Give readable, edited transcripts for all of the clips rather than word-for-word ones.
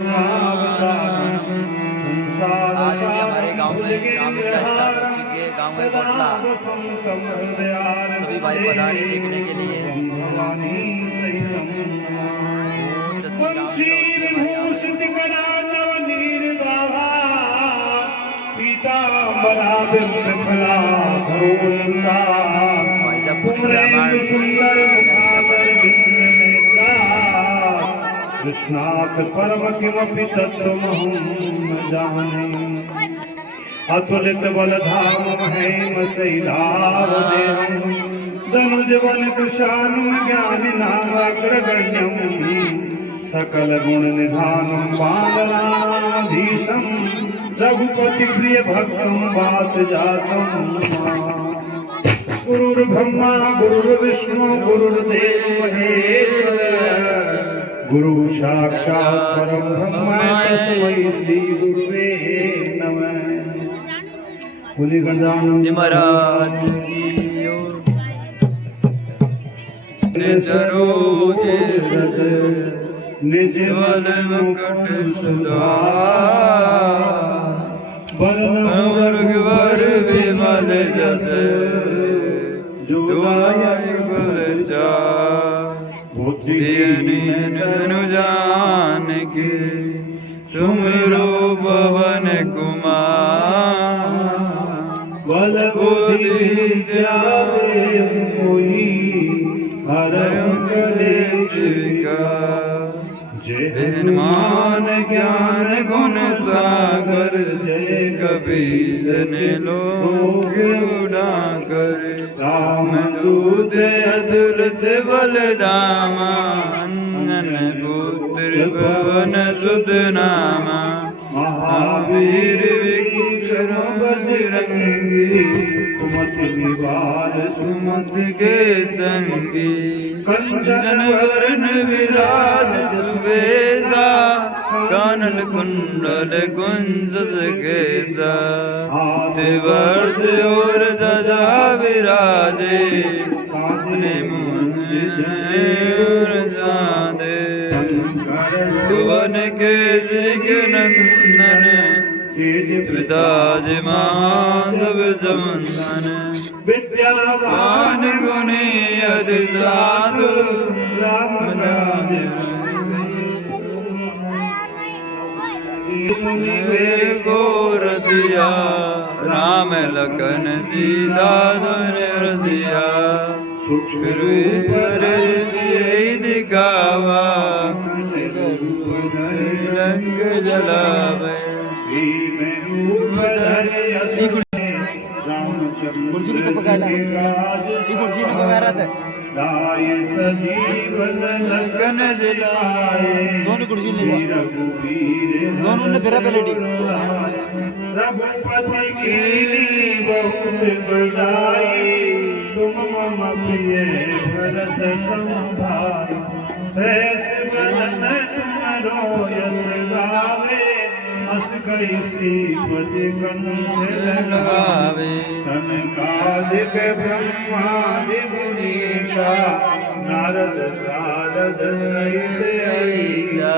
आज से हमारे गांव में काम स्टार्ट हो चुकी है। गांव में कोटला सभी भाई पधारे देखने के लिए। भाई जब पूरी कृष्णात् परम किमपि तत्त्वमहं न जाने। अतुलित बलधाम महेम शैलावदेहं धनुजवन कुशानं ज्ञानिनामग्रगण्यं सकल गुण निधानं वानराधीशं रघुपति प्रिय भक्तं वासजातं गुरुर्ब्रह्मा गुरुर्विष्णु गुरुर्देव महेश्वर गुरु साक्षात् परम ब्रह्म तस्मै श्री गुरुवे नमः। बोले गजानन महाराज की निज रोज रज निज बल मुकुट सुधार वर्ग वर विमल जस जो बल चार बुद्धिनु जान के तुमरो पवन कुमार बल बुद्धि विद्या मोहि हरम कलेश विकार जय मान ज्ञान गुण सागर जय कबीर ने लोग उड़ा कर राम दूध अधुरत बलदामा अंजन पुत्र पवन सुत नामा महावीर विक्रम बजरंगी सुमति निवार सुमत के संगी कंचन वरण विराज सुबेसा कानन कुंडल कुंजस केसा हाथ वर्ष और ध्वजा विराजे अपने मुझे और साधे भुवन के श्री के नंदन पिताजी माधव समंदन विद्यावान गुणी अति साधु राम को रसिया राम लखन सीता दुन रसिया सूक्ष्म दिखावा रंग जलावे कुर्सी को पकड़ ला, कुर्सी को पकड़ रहा था। लखन जलाए दोनों कुर्सी ले लो, दोनों ने तेरा पहले रघुपति की बहुत बड़ाई तुम मम प्रिय भरत समभाई सहस बदन तुम्हारो यश गावे अस गई श्रीपति कंठ लगावे सनकादिक ब्रह्मादि मुनीसा नारद सारद सहित अहिसा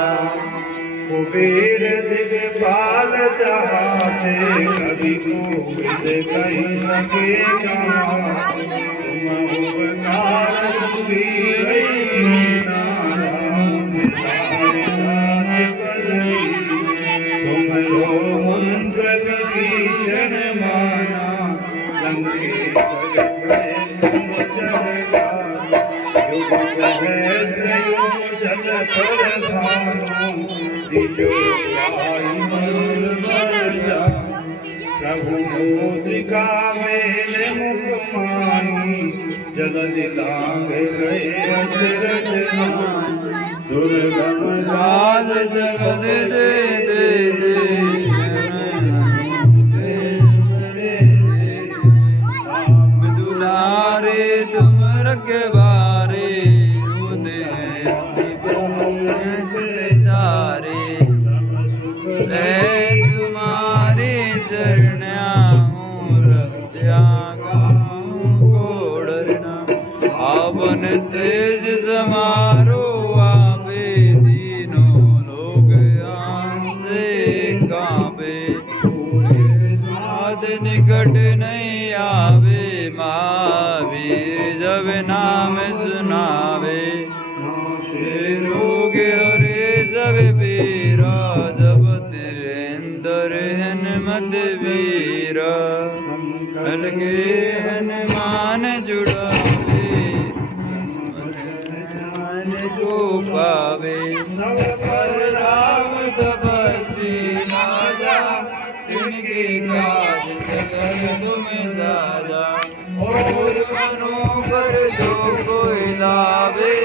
कुबेर दिगपाल जहाते कवि कोविद कहि सके तुम उपकार सुधीर तुमरो मंत्र विभीषण माना संकेत प्रभु मोदिका मेले मुखमानी जगति लांग गए अचरज दुर्गम राज जगत दे दे दे दुलारे तुम रखवारे सारे तुम्हारी शरणा रक्षा को डरना आपन तेज समारो आपे दीनों लोग नाथ वीरा अलगे हनुमान जुड़ावे मन को पावे पर राम सबसी राजा तिनके काज सकल तुम साजा और मनोकर जो कोई लावे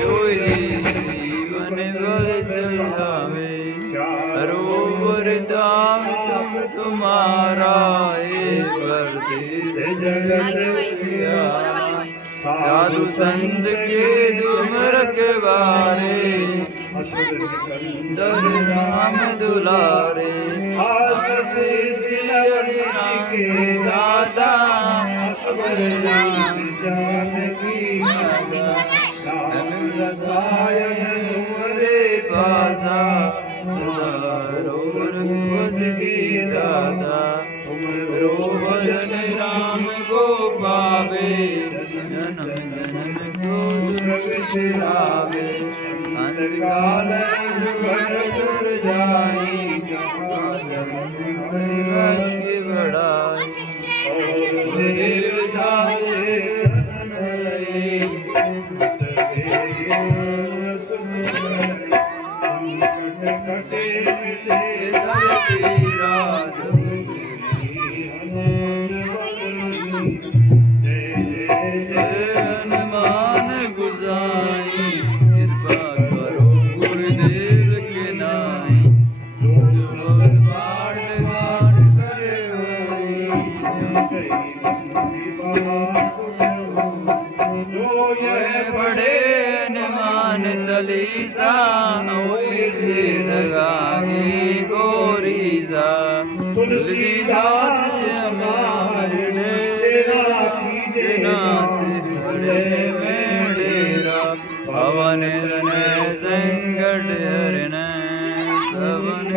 जोई जीवन बल चढ़ावे रोवर दाम सब तुम्हारा साधु संत के तुम रखवारे दर राम दुलारे के दादा अबर जानकी रे पासा सदा रोग बसती दादा रोभजन राम को पावे जन्म जन्म को दुर्विषयावे अंतकाल भर कर जाई भक्ति बढ़ाई हनुमान गुसाई कृपा करो गुरुदेव के नाई पाठ घाट करे बड़े हनुमान चालीसा से दगागे गोरीसा तुलसीदास हमारे नाथ खड़े में डेरा पवन संकट हरण पवन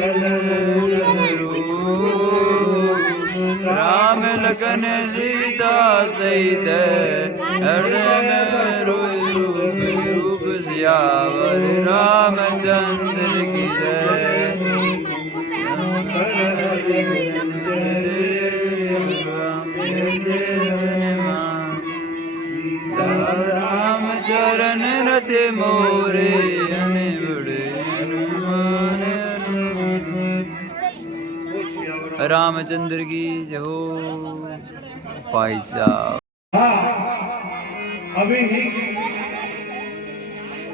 राम लखन सीता सहित हरण रूप सियावर रामचंद्र की जय राम चरण रते मोरे बड़े रामचंद्र की जय हो भाई साहब। अभी ही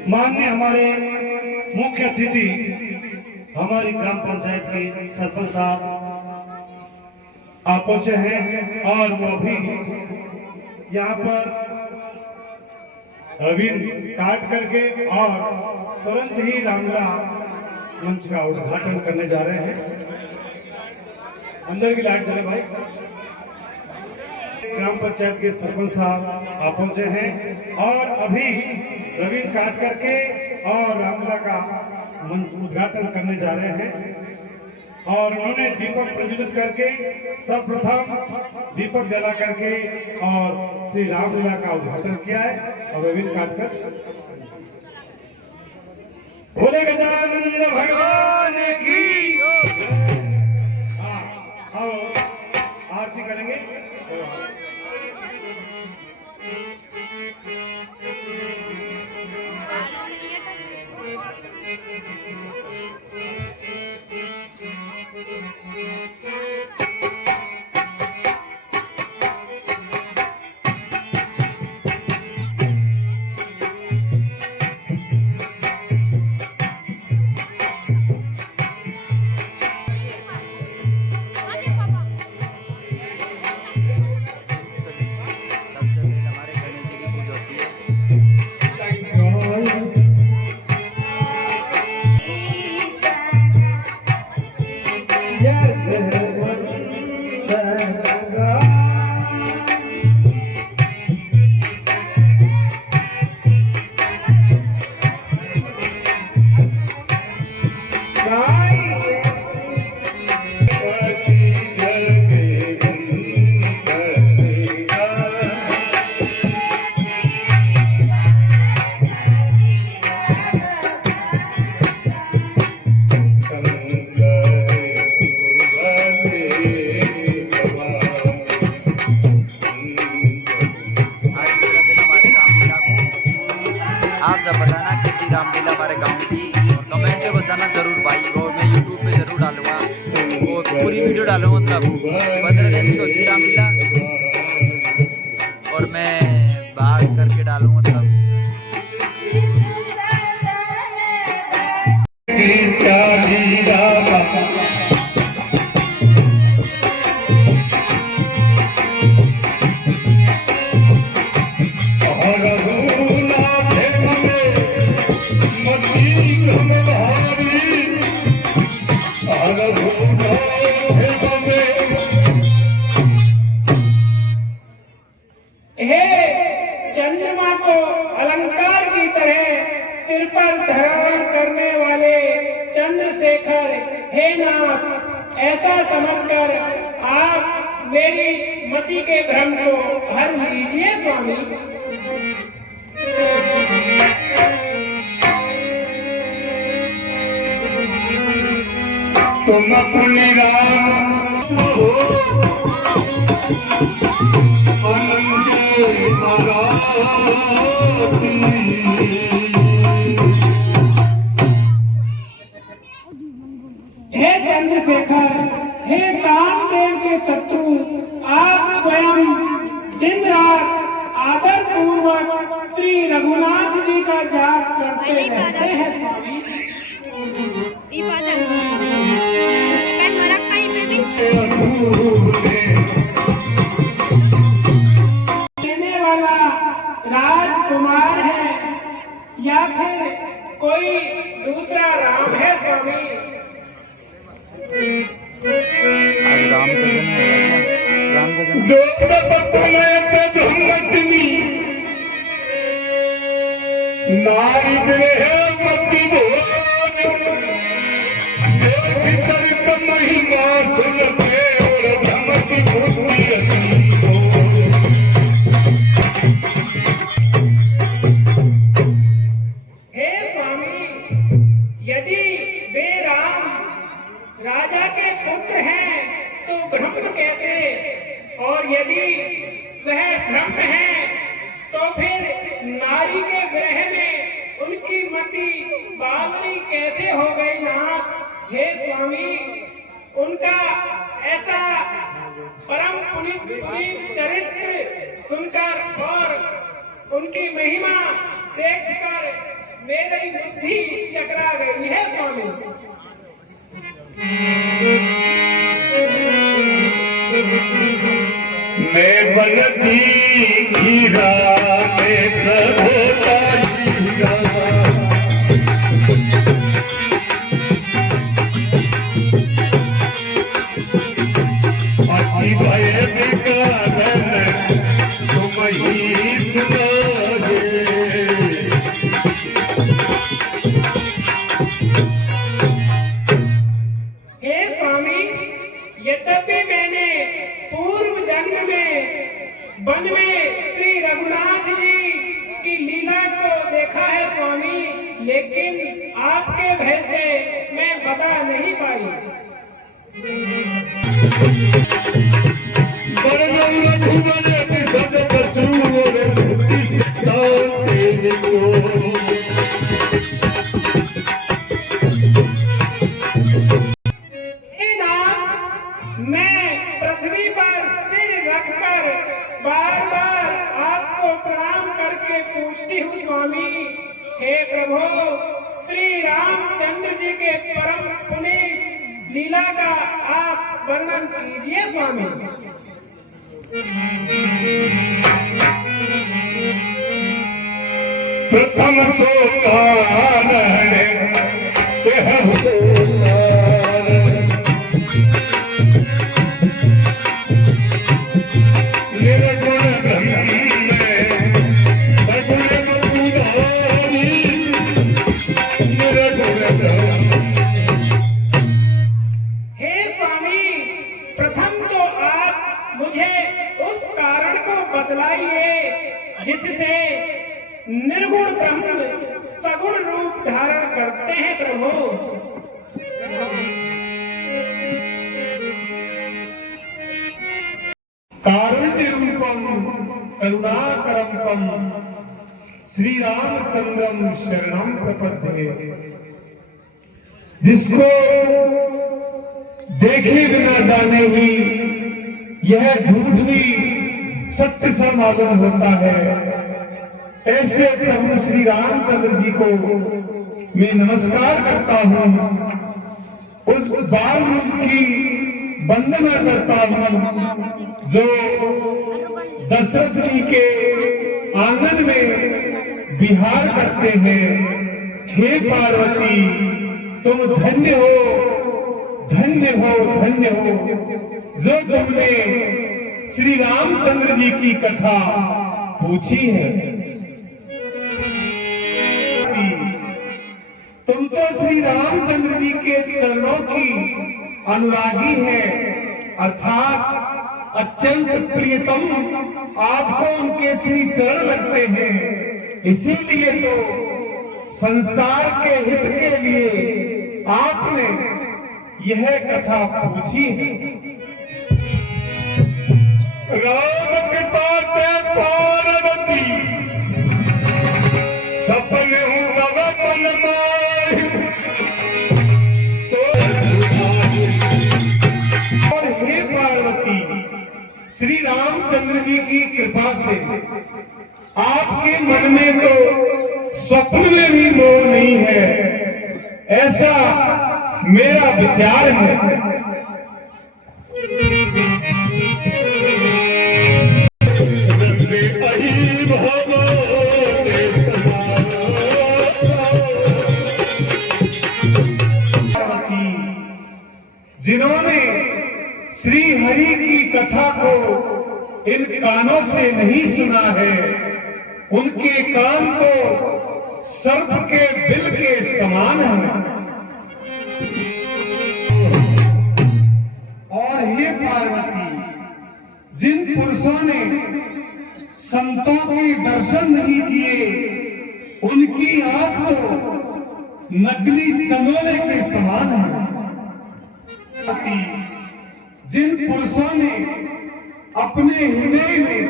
माननीय हमारे मुख्य अतिथि हमारी ग्राम पंचायत के सरपंच साहब आप पहुंचे हैं और वो अभी यहाँ पर रवीन काट करके और तुरंत ही रामलीला मंच का उद्घाटन करने जा रहे हैं। अंदर की लाइट चले भाई। ग्राम पंचायत के सरपंच साहब आप पहुंचे हैं और अभी रवीन काट करके और रामलीला का मंच उद्घाटन करने जा रहे हैं और उन्होंने दीपक प्रज्वलित करके सर्वप्रथम दीपक जला करके और श्री रामलीला का उद्घाटन किया है और रवीन काटकर बोले गजानन भगवान की आओ आरती करेंगे। डालूं, मतलब 15 दिन की होती है रामलीला और मैं भाग करके डालूं, मतलब हे चंद्रमा को अलंकार की तरह सिर पर धारण करने वाले चंद्रशेखर, हे नाथ, ऐसा समझकर आप मेरी मति के भ्रम को हर लीजिए स्वामी। तुम अपनी राम हो हे चंद्रशेखर, हे कामदेव के शत्रु, आप स्वयं दिन रात आदर पूर्वक श्री रघुनाथ जी का जाप करते रहते हैं स्वामी। कहने वाला राजकुमार है या फिर कोई दूसरा राम है स्वामी? आज राम का जन्म है क्या? राम का जन्म जो धमतनी नारी ग्रह मति भोज देख चरित महिमा सुनते और धमति बुद्धि हे स्वामी, यदि वे राम राजा के पुत्र हैं तो ब्रह्म कैसे, और यदि वह ब्रह्म है तो फिर नारी के विरह में उनकी मति बावरी कैसे हो गई नाथ? हे स्वामी, उनका ऐसा परम पुनीत चरित्र सुनकर और उनकी महिमा देखकर मेरी बुद्धि चकरा गई है स्वामी। मैं बनती हीरा में प्रभु का हीरा अति भय विकार तुम ही सुनागे। हे स्वामी, यद्यपि मैंने पूर्व जन्म में वन में श्री रघुनाथ जी की लीला को देखा है स्वामी, लेकिन आपके भय से मैं बता नहीं पाई। मैं पृथ्वी पर सिर रखकर बार बार आपको प्रणाम करके पूछती हूँ स्वामी, हे प्रभु, श्री रामचंद्र जी के परम पुनीत लीला का आप वर्णन कीजिए स्वामी। प्रथम सोपान जिससे निर्गुण ब्रह्म सगुण रूप धारण करते हैं प्रभु। कारुण्य रूपम करुणाकरम श्री रामचंद्रम शरणम प्रपद्ये। जिसको देखे बिना जाने ही यह झूठ भी सत्य सा मालूम होता है। ऐसे प्रभु श्री रामचंद्र जी को मैं नमस्कार करता हूँ, उस बाल रूप की वंदना करता हूँ जो दशरथ जी के आंगन में विहार करते हैं। हे पार्वती, तुम धन्य हो, धन्य हो, धन्य हो जो तुमने श्री रामचंद्र जी की कथा पूछी है। तुम तो श्री रामचंद्र जी के चरणों की अनुरागी है, अर्थात अत्यंत प्रियतम आपको उनके श्री चरण लगते हैं। इसीलिए तो संसार के हित के लिए आपने यह कथा पूछी है। राम कृपा के पार्वती सपने तब मन माहि, और हे पार्वती, श्री रामचंद्र जी की कृपा से आपके मन में तो स्वप्न में भी मोह नहीं है, ऐसा मेरा विचार है। जिन्होंने श्री हरि की कथा को इन कानों से नहीं सुना है, उनके कान तो सर्प के बिल के समान है। और हे पार्वती, जिन पुरुषों ने संतों के दर्शन नहीं किए, उनकी आंख तो नकली चंदोले के समान है। जिन पुरुषों ने अपने हृदय में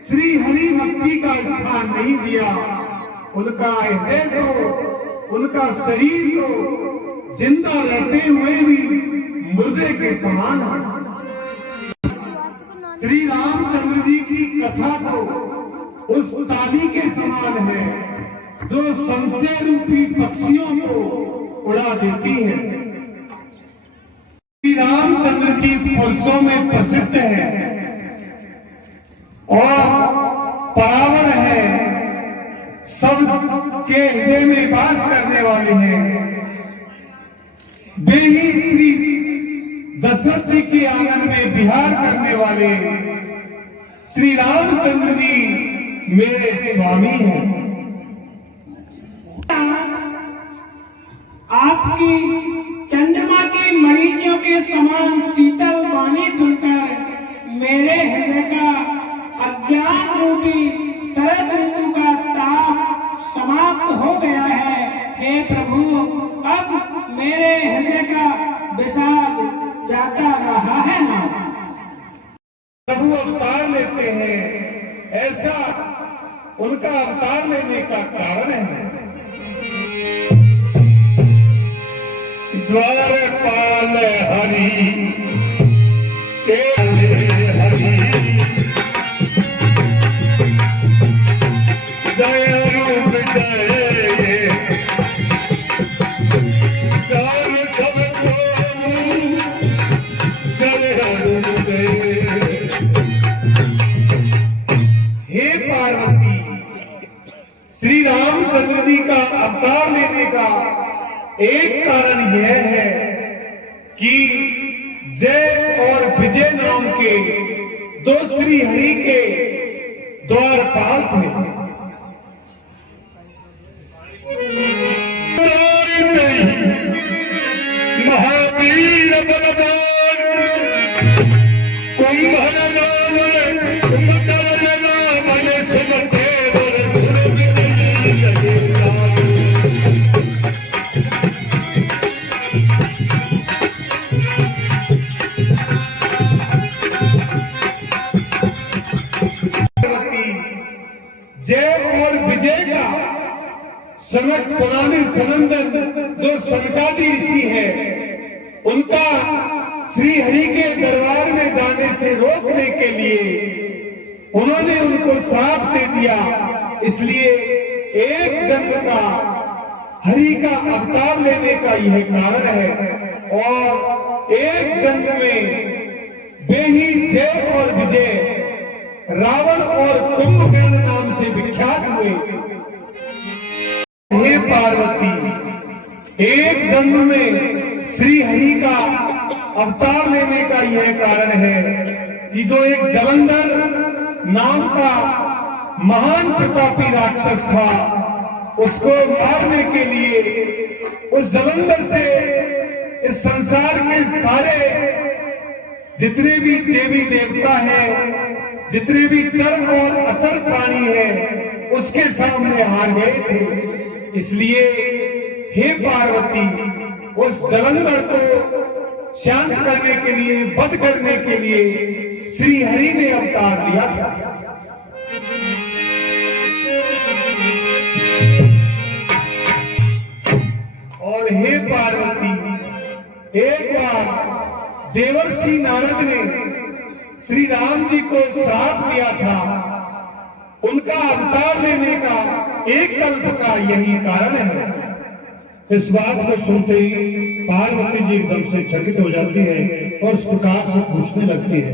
श्री हरि भक्ति का स्थान नहीं दिया, उनका हृदय तो, उनका शरीर तो जिंदा रहते हुए भी मुर्दे के समान है। श्री रामचंद्र जी की कथा तो उस ताली के समान है जो संशय रूपी पक्षियों को उड़ा देती है। श्री रामचंद्र जी पुरुषों में प्रसिद्ध है और परावर है, सब के हृदय में वास करने वाले हैं। वे ही श्री दशरथ जी के आंगन में विहार करने वाले श्री रामचंद्र जी मेरे स्वामी हैं। आपकी चंद्रमा के मरीचियों के समान शीतल वाणी सुनकर मेरे हृदय का अज्ञान रूपी शरद ऋतु का ताप समाप्त हो गया है। हे प्रभु, अब मेरे हृदय का विषाद जाता रहा है ना। प्रभु अवतार लेते हैं, ऐसा उनका अवतार लेने का कारण है। द्वारपाल हरि के हरि, जय रूप जय जान सबको जय रूप जय। हे पार्वती, श्री रामचंद्र जी का अवतार लेने का एक कारण यह है कि जय और विजय नाम के दो श्री हरि के द्वारपाल थे। महावीर बलवान जय और विजय का सनक सनातन सनंदन जो सनकादि ऋषि है, उनका श्री हरि के दरबार में जाने से रोकने के लिए उन्होंने उनको श्राप दे दिया। इसलिए एक जन्म का हरि का अवतार लेने का यह कारण है। और एक जन्म में बेही जय और विजय रावण और कुंभकर्ण नाम से विख्यात हुए। हे पार्वती, एक जन्म में श्री हरि का अवतार लेने का यह कारण है कि जो एक जलंधर नाम का महान प्रतापी राक्षस था, उसको मारने के लिए उस जलंधर से इस संसार के सारे जितने भी देवी देवता हैं, जितने भी चर और अचर प्राणी हैं, उसके सामने हार गए थे। इसलिए हे पार्वती, उस जलंधर को शांत करने के लिए, वध करने के लिए श्री हरि ने अवतार लिया था। और हे पार्वती, एक बार देवर्षि नारद ने श्री राम जी को श्राप दिया था। उनका अवतार लेने का एक कल्प का यही कारण है। इस बात को सुनते ही पार्वती जी एकदम से चकित हो जाती है और उस प्रकार से पूछने लगती है,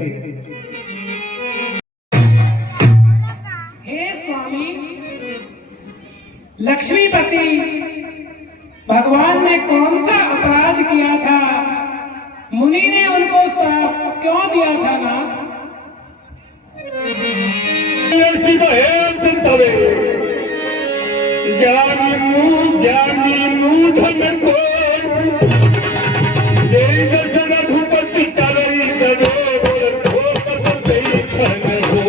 हे स्वामी, लक्ष्मीपति भगवान ने कौन सा अपराध किया था? मुनि ने उनको श्राप क्यों दिया था नाथ? ज्ञानी मूढ़न को जय दस रघुपति करई करोड़ सो बसते क्षण हो।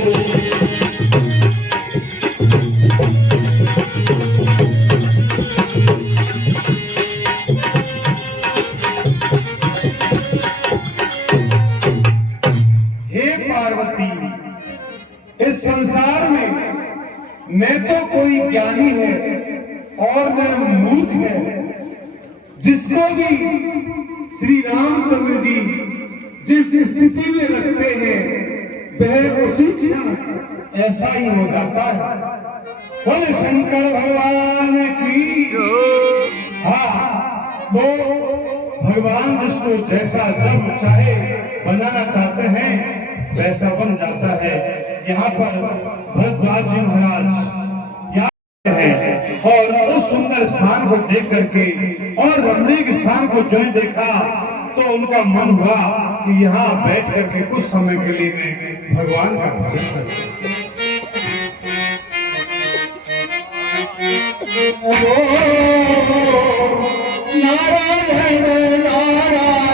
हे पार्वती, इस संसार में न तो कोई ज्ञानी है और न मूर्ख है। जिसको भी श्री रामचंद्र जी जिस स्थिति में रखते हैं, वह उसी क्षण ऐसा ही हो जाता है। बोले शंकर भगवान की। हाँ, तो भगवान जिसको जैसा जब चाहे बनाना चाहते हैं, वैसा बन जाता है। यहाँ पर भरद्वाज जी महाराज और उस सुंदर स्थान को देख करके और रमणीक स्थान को जो देखा, तो उनका मन हुआ कि यहाँ बैठ करके कुछ समय के लिए मैं भगवान का भजन करूं। नारायण नारायण नारायण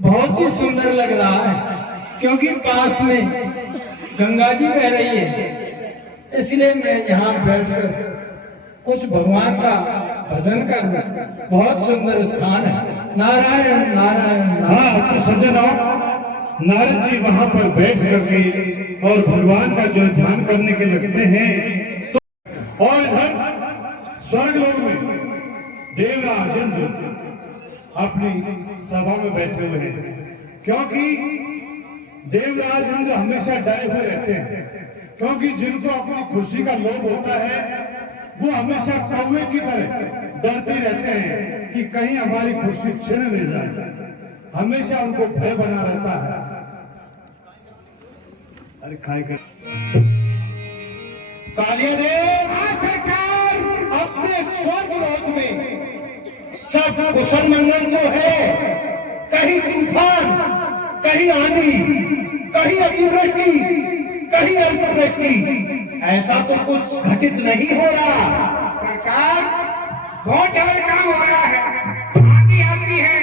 बहुत ही सुंदर लग रहा है, क्योंकि पास में गंगा जी बह रही है। इसलिए मैं यहाँ बैठकर कुछ भगवान का भजन करूं। बहुत सुंदर स्थान है। नारायण नारायण। हाँ तो सज्जनों, नारद जी वहां पर बैठ करके और भगवान का जो ध्यान करने के लगते हैं, तो और इधर स्वर्गलोक में देवराज इंद्र अपनी सभा में बैठे हुए हैं। क्योंकि देवराज इंद्र हमेशा डरे हुए रहते हैं, क्योंकि जिनको अपनी खुशी का लोभ होता है, वो हमेशा कौवे की तरह डरते रहते हैं कि कहीं हमारी खुशी छिन नहीं जाए। हमेशा उनको भय बना रहता है। अरे खाई कर कालियादेव सरकार अपने स्वर्गलोक में सब कुशल मंगल तो है, कहीं तूफान, कहीं आंधी, कहीं अतिवृष्टि, कहीं अल्पवृष्टि, ऐसा तो कुछ घटित नहीं हो रहा। सरकार बहुत डबल काम हो रहा है। आंधी आती है,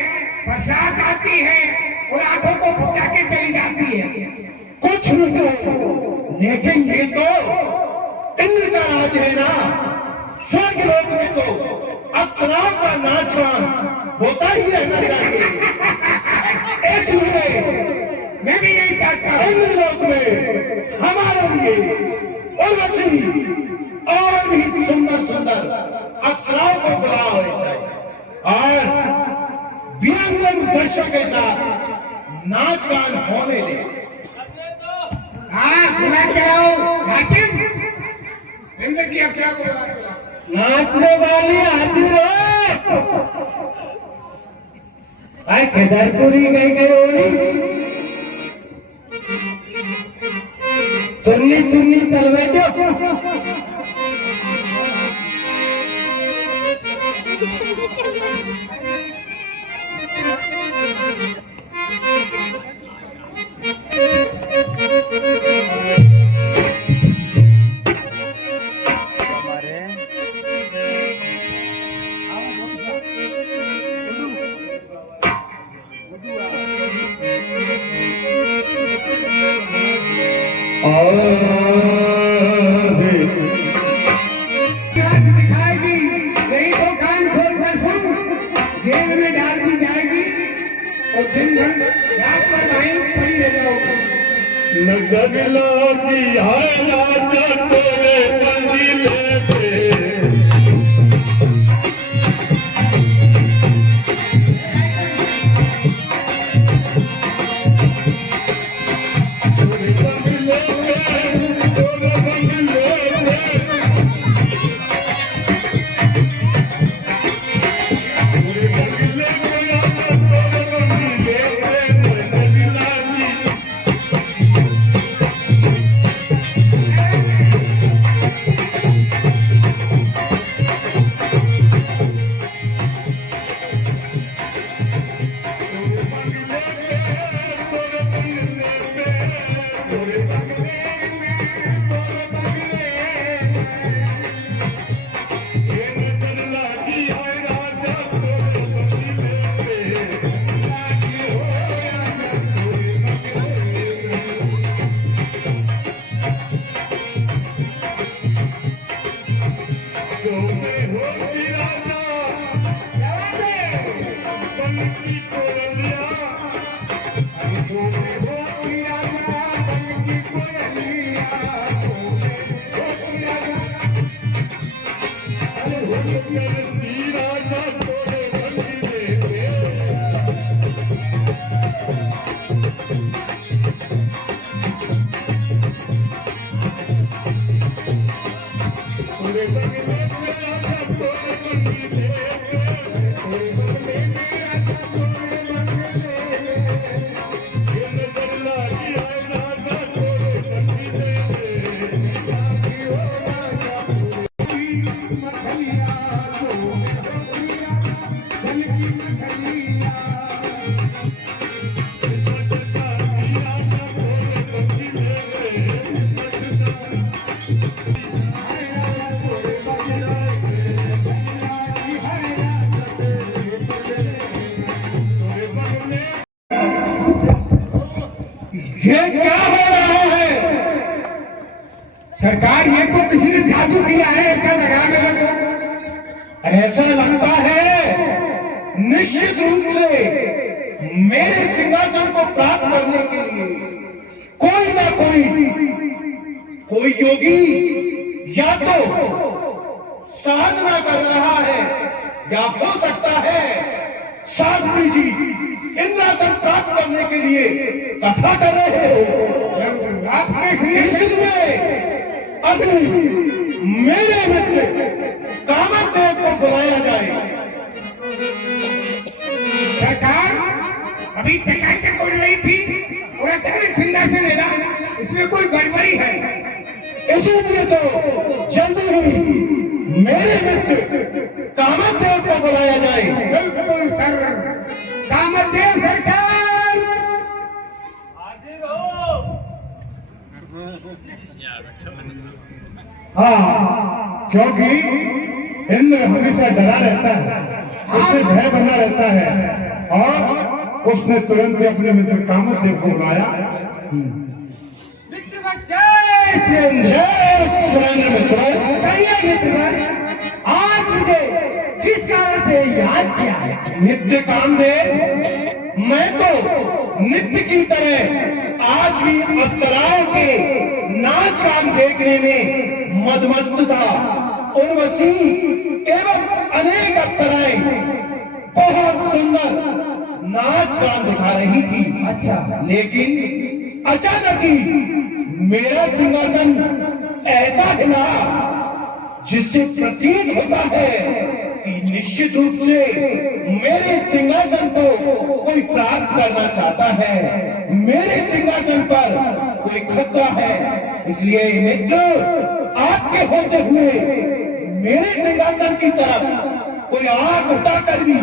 बरसात आती है और आंखों को बुझा के चली जाती है। कुछ नहीं हो लेकिन ये तो इंद्र का राज है ना। स्वर्ग लोक में तो अप्सराओं का नाच गान होता ही रहना चाहिए। इसलिए मैं भी यही चाहता हूं इंद्र लोक में हमारे लिए उर्वशी और भी सुंदर सुंदर अप्सराओं को बुलाया हो जाए और वीरांगन दर्शकों के साथ नाच गान होने दे। हाँ बुला के आओ हाकिम, इंद्र की अप्सरा को बुला के लाओ। नाचने वाली हाजिर हो। आए केदारपुरी गई गई चुन्नी चुन्नी चल बैठो। हमारे नाच दिखाएगी, नहीं तो कान खोल कर सुन, जेल में डाल दी जाएगी और दिन भर रात भर लाइन पड़ी रह जाओगी। नजर लाती है राजा तेरे मंदिर पे। ये क्या हो रहा है सरकार? ये तो किसी ने जादू किया है ऐसा लगा मेरे को। ऐसा लगता है निश्चित रूप से मेरे सिंहासन को प्राप्त करने के लिए कोई ना कोई योगी या तो साधना कर रहा है या हो सकता है शास्त्री जी इंद्रासन प्राप्त करने के लिए कथा कर रहे हो। आपके इसलिए अभी मेरे मित्र कामदेव को बुलाया जाए। सरकार अभी चकाचक उड़ रही थी और अचानक सिंहासन लेना, इसमें कोई गड़बड़ी है। इसीलिए तो जल्दी ही मेरे मित्र कामदेव को बुलाया जाए। बिल्कुल सर, कामदेव सरकार हाजिर हो। हाँ, क्योंकि इंद्र हमेशा डरा रहता है, उससे भय बना रहता है और उसने तुरंत ही अपने मित्र कामदेव को बुलाया। मित्र जय सुरेंद्र। जय सुरेंद्र मित्रों। कहिए मित्रवर, आज मुझे किस कारण से याद किया है? नित्य कामदेव, मैं तो नित्य की तरह आज भी अप्सराओं के नाच काम देखने में मदमस्त था। उर्वशी एवं अनेक अप्सराएं बहुत सुंदर नाच काम दिखा रही थी। अच्छा। लेकिन अचानक ही मेरा सिंहासन ऐसा हिला जिससे प्रतीत होता है कि निश्चित रूप से मेरे सिंहासन को कोई प्राप्त करना चाहता है, मेरे सिंहासन पर कोई खतरा है। इसलिए मित्र, आपके होते हुए मेरे सिंहासन की तरफ कोई आंख उठाकर भी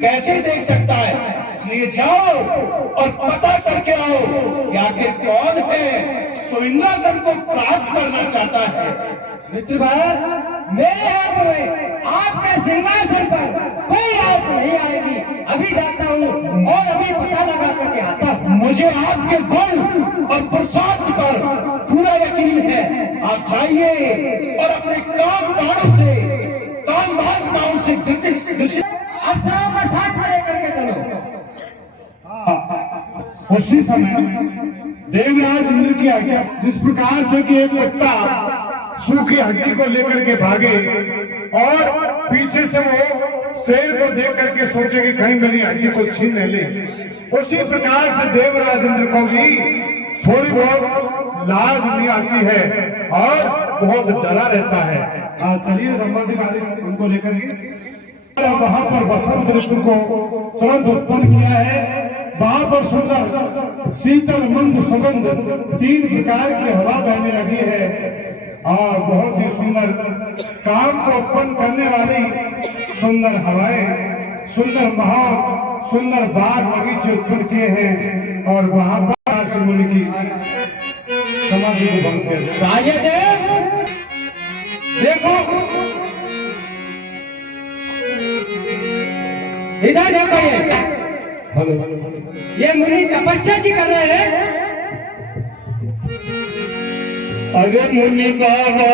कैसे देख सकता है? इसलिए जाओ और पता करके आओ कि आखिर कौन है जो इंद्रासन को प्राप्त करना चाहता है। मित्र भाई, मेरे हाथ में आपके सिंहासन पर कोई आंच नहीं आएगी। अभी जाता हूँ और अभी पता लगा करके आता हूँ। मुझे आपके बल और प्रसाद पर पूरा यकीन है। आप जाइए और अपने काम कारों से, काम वासनाओं से अफसरों का साथ में लेकर के चलो। उसी समय देवराज इंद्र की आज्ञा, जिस प्रकार से कि एक कुत्ता सूखी हड्डी को लेकर के भागे और पीछे से वो शेर को देख करके सोचे कि कहीं मेरी हड्डी को छीन न ले, उसी प्रकार से देवराज इंद्र को भी थोड़ी बहुत लाज नहीं आती है और बहुत डरा रहता है। चलिए रंभाधिकारी उनको लेकर के वहां पर बसंत ऋतु को तुरंत उत्पन्न किया है। वहां पर सुंदर शीतल मंद सुगंध 3 प्रकार की हवा बहने लगी है और बहुत ही सुंदर काम को उत्पन्न करने वाली सुंदर हवाएं, सुंदर माहौल, सुंदर बाग बगीचे उत्पन्न किए हैं और वहां पर ऋषि मुनि की समाधि को भंग किया। राजेदेव देखो, इधर देखो, ये मुनि तपस्या जी कर रहे हैं। अरे मुनि बाबा,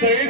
सही